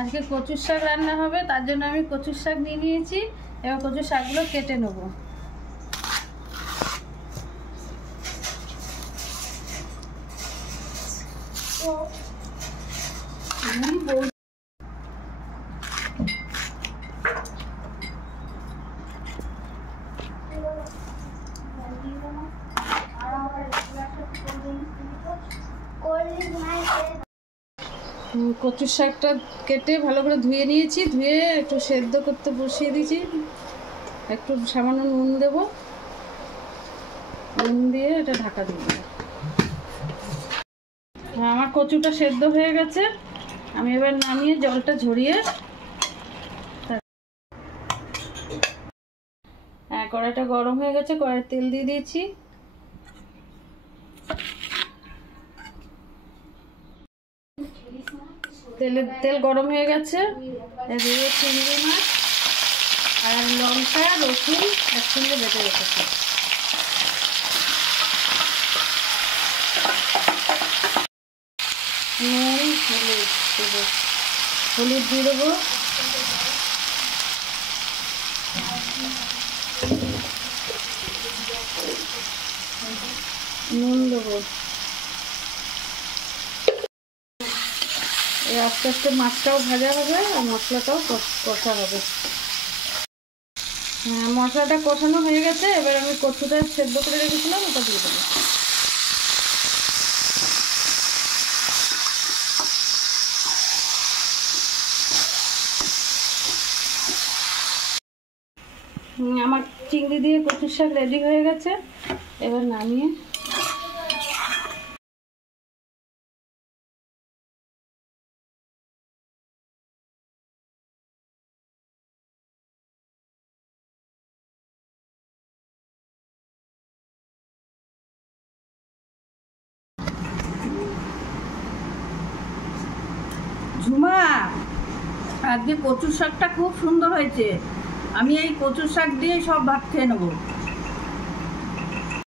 আজকে কচুর শাক রান্না হবে, তার জন্য আমি কচুর শাক নিয়ে নিয়েছি। এবার কচুর শাকগুলো কেটে নেব। কচুর শাকটা কেটে ভালো করে ধুয়ে নিয়েছি, ধুয়ে একটু সেদ্ধ করতে বসিয়ে দিয়েছি। একটু সামান্য নুন দেব, নুন দিয়ে এটা ঢাকা দিয়ে দেবো। আমার কচুটা সেদ্ধ হয়ে গেছে, আমি এবার নামিয়ে জলটা ঝরিয়ে কড়াইটা গরম হয়ে গেছে, কড়াই তেল দিয়ে দিয়েছি। তেল গরম হয়ে গেছে, এদিকে চিংড়ি মাছ আর লঙ্কা রসুন একসঙ্গে বেটে রেখেছি। নুন হলুদ দিয়ে দেবো, নুন দেবো। আস্তে আস্তে মাছটাও ভাজা হবে আর মশলাটাও কষা হবে। মশলাটা কষানো হয়ে গেছে, এবার আমি কচুটা সেদ্ধ করে রেখেছিলাম ওটা দিয়ে দেবো। আমার চিংড়ি দিয়ে কচুর শাক রেডি হয়ে গেছে, এবার নামিয়ে ঝুমা, আজকে কচুর শাকটা খুব সুন্দর হয়েছে। আমি এই কচুর শাক দিয়ে সব ভাত খেয়ে নেবো।